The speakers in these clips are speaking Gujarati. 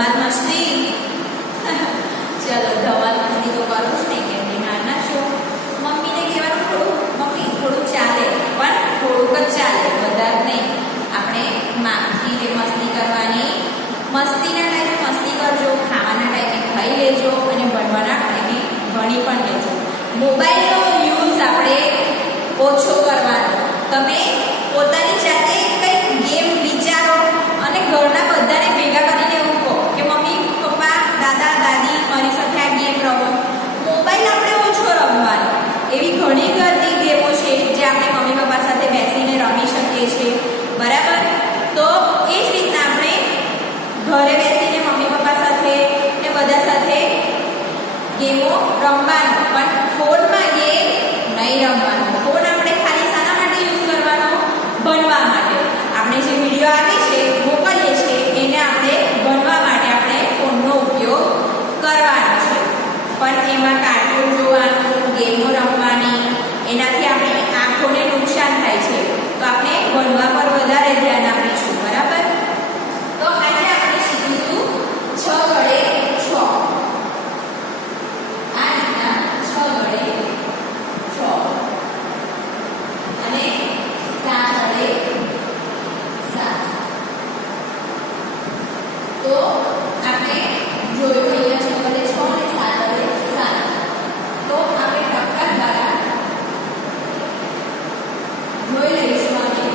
ધમાલ મસ્તી ચલો ધમાલ મસ્તી તો કરો જ નહીં કેમ કે નાના છો. મમ્મીને કહેવાનું થોડું મમ્મી થોડું ચાલે પણ થોડુંક જ ચાલે વધારે નહીં. આપણે માપથી મસ્તી કરવાની. મસ્તીના ટાઈમે મસ્તી કરજો, ખાવાના ટાઈમે ખાઈ લેજો અને ભણવાના ટાઈમે ભણી પણ લેજો. મોબાઈલનો યુઝ આપણે ઓછો કરવાનો. તમે પોતાની જાતે કંઈક ગેમ વિચારો અને ઘરના બધાને ભેગા કરીને એવું કહો કે મમ્મી પપ્પા દાદા દાદી મારી સાથે આ ગેમ રમો. મોબાઈલ આપણે ઓછો રમવાનો. એવી ઘણી ઘરની ગેમો છે જે આપણે મમ્મી પપ્પા સાથે બેસીને રમી શકીએ છીએ, બરાબર? તો એ જ રીતના આપણે ઘરે બેસીને મમ્મી પપ્પા સાથે ને બધા સાથે ગેમો રમવાનો, પણ ફોનમાં ગેમ નહીં રમવાનો. ફોન આપણે ખાલી શાના માટે યુઝ કરવાનો? ભણવા માટે. આપણે જે વિડીયો આવે છે મોકલીએ છીએ એને આપણે ભણવા માટે આપણે ફોનનો ઉપયોગ કરવાનો છે. પણ એમાં કાર્ટૂન જોવાનું, ગેમો રમવાની, એનાથી આપણે આંખોને નુકસાન થાય છે. તો આપણે ભણવા પર વધારે ધ્યાન આપીશું, બરાબર? તો આજે આપણે શીખીશું 6 વડે 6. આ રીતના 6 વડે 6 અને 7 વડે 7. તો આપણે જોયું અહીંયા 6 વડે 6 અને 7 વડે 7. તો આપણે ટપકા દ્વારા જોઈ લઈશું. આપણે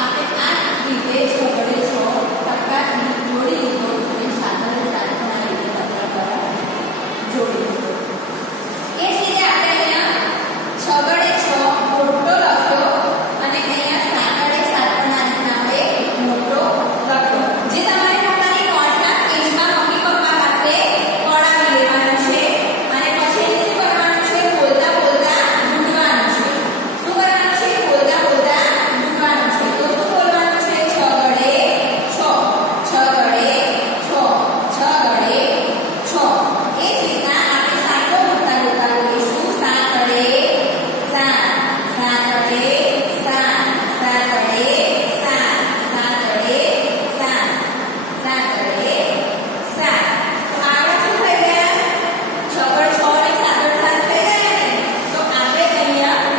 આ રીતે 6 વડે 6 ટપકાથી જોડી દીધો અને 7 વડે 7 પણ આ રીતે ટપકા દ્વારા જોડી દીધો. એ જ રીતે આપણે અહીંયા 6 વડે 6 મોટો લખ્યો અને અહીંયા 7 વડે 7 પણ આ રીતના આપણે મોટો લખ્યો. જે તમારે પોતાની નોટના પેજમાં મમ્મી પપ્પા પાસે પડાવી લેવાનું છે અને પછી શું કરવાનું છે? બોલતા બોલતા ઢૂંઢવાનું છે. શું કરવાનું છે? બોલતા બોલતા ઢૂંઢવાનું છે. તો શું બોલવાનું છે? 6 વડે 6, 6 વડે 6, 6 વડે 6. એ જ રીતના આપણે સાતો બોલતા બોલતા બોલીશું. 7 વડે 7, 7 વડે 7, 7 વડે 7, 7 વડે 7, 7 વડે 7. તો આગળ શું થઈ ગયા? 6 વડે 6 અને 7 વડે 7 થઈ ગયા ને? તો આપણે અહીંયા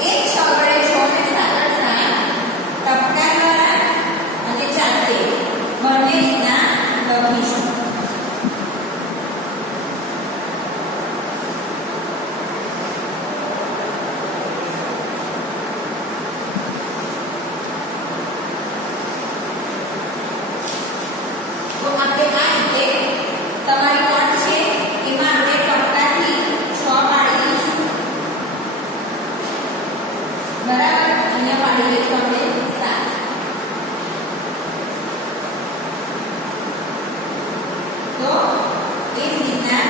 એ 6 વડે 6 અને 7 વડે 7 ટપકા દ્વારા અને જાતે બંને રીતના લખીશું. તો આપણે આ રીતે તમારી નોટ છે એમાં આપણે ટપકાથી 6 પાડી દઈશું, બરાબર? અહીંયા પાડી દઈશું આપણે 7. તો એ જ રીતના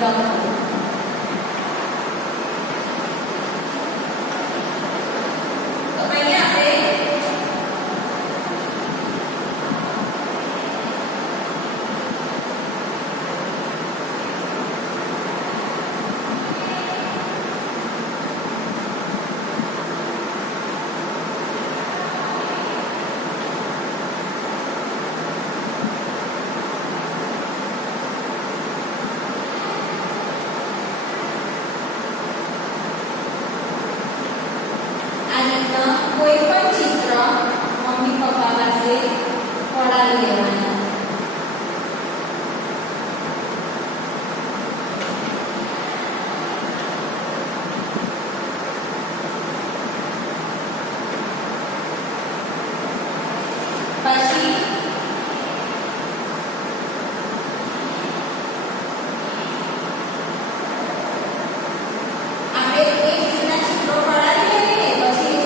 લખવું. તો અહીંયા આપણે કોઈ પણ ચિત્ર મમ્મી પપ્પા પાસે પડાવી લેવાના. પછી આપણે એક ચિત્રના ચિત્રો પડાવી લઈએ પછી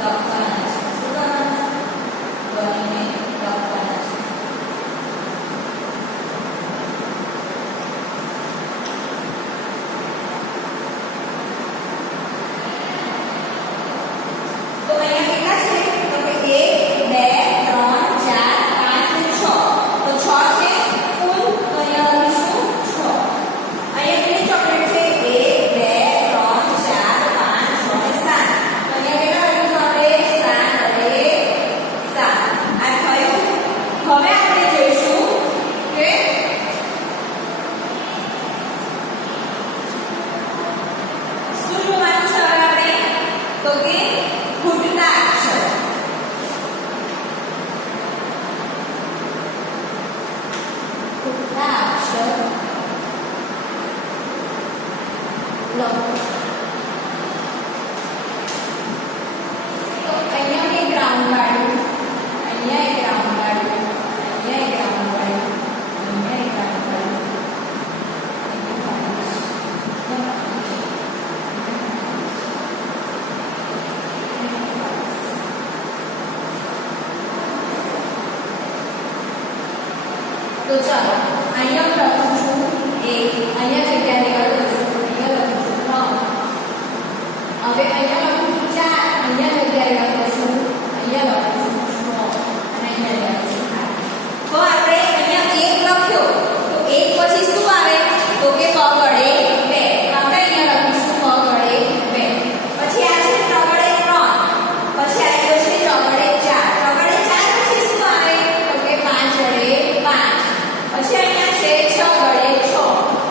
લખવાના છે. શું કરવાના? ગણીને લખવાના છે. તો અહીંયા કેટલા છે? તો કે 1 2 3 4 5 અને 6. તો 6 છે ફૂલ, તો અહીંયા લખીશું 6. અહીંયા કેટલી ચોકલેટ છે? 1 2 હવે આપણે જોઈશું કે શું જોવાનું છે. હવે આપણે તો કે ખૂટતા અક્ષર. ખૂટતા અક્ષર લખો. તો અહીંયા મેં ગ્રાઉન્ડ કાઢ્યું, અહીંયા એક ગ્રાઉન્ડ કાઢ્યું, તો ચાલો અહીંયા લખું છું 1, અહીંયા જગ્યા લેવા દઉં છું, અહીંયા લખું છું 3. હવે અહીંયા લખું છું 4, અહીંયા જગ્યા લેવા દઉં છું, અહીંયા લખું છું 6 અને અહીંયા લખું છું 8. તો આપણે અહીંયા 1 લખ્યો તો 1 પછી શું આવે? તો કે ક ગળે 2. આપણે અહીંયા લખીશું ક ગળે 2. પછી આ છે ત ગળે 3. પછી આવ્યો છે ચ ગળે 4. ચ ગળે 4 પછી શું આવે? તો કે 5 ગળે 5. પછી અહીંયા છે 6 ગળે 6.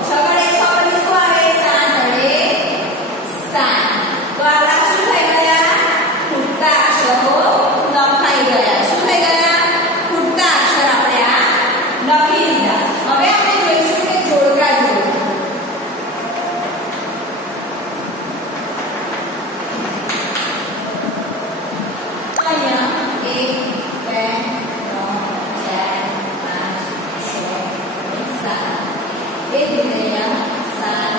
6 ગળે 6 પછી શું આવે? 7 ગળે 7. તો આપણા શું થઈ ગયા? ખૂટતા અક્ષરો લખાઈ ગયા. શું થઈ ગયા? ખૂટતા અક્ષર આપણે આ લખી દીધા. હવે આપણે જોઈશું કે જોડકા જોડો. અહીંયા 1 2 3 4 5 6 7. એ જ રીતે અહીંયા 7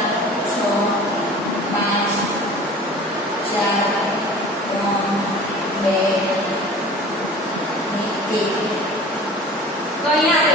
6 5 4 3 2 1. તો અહીંયા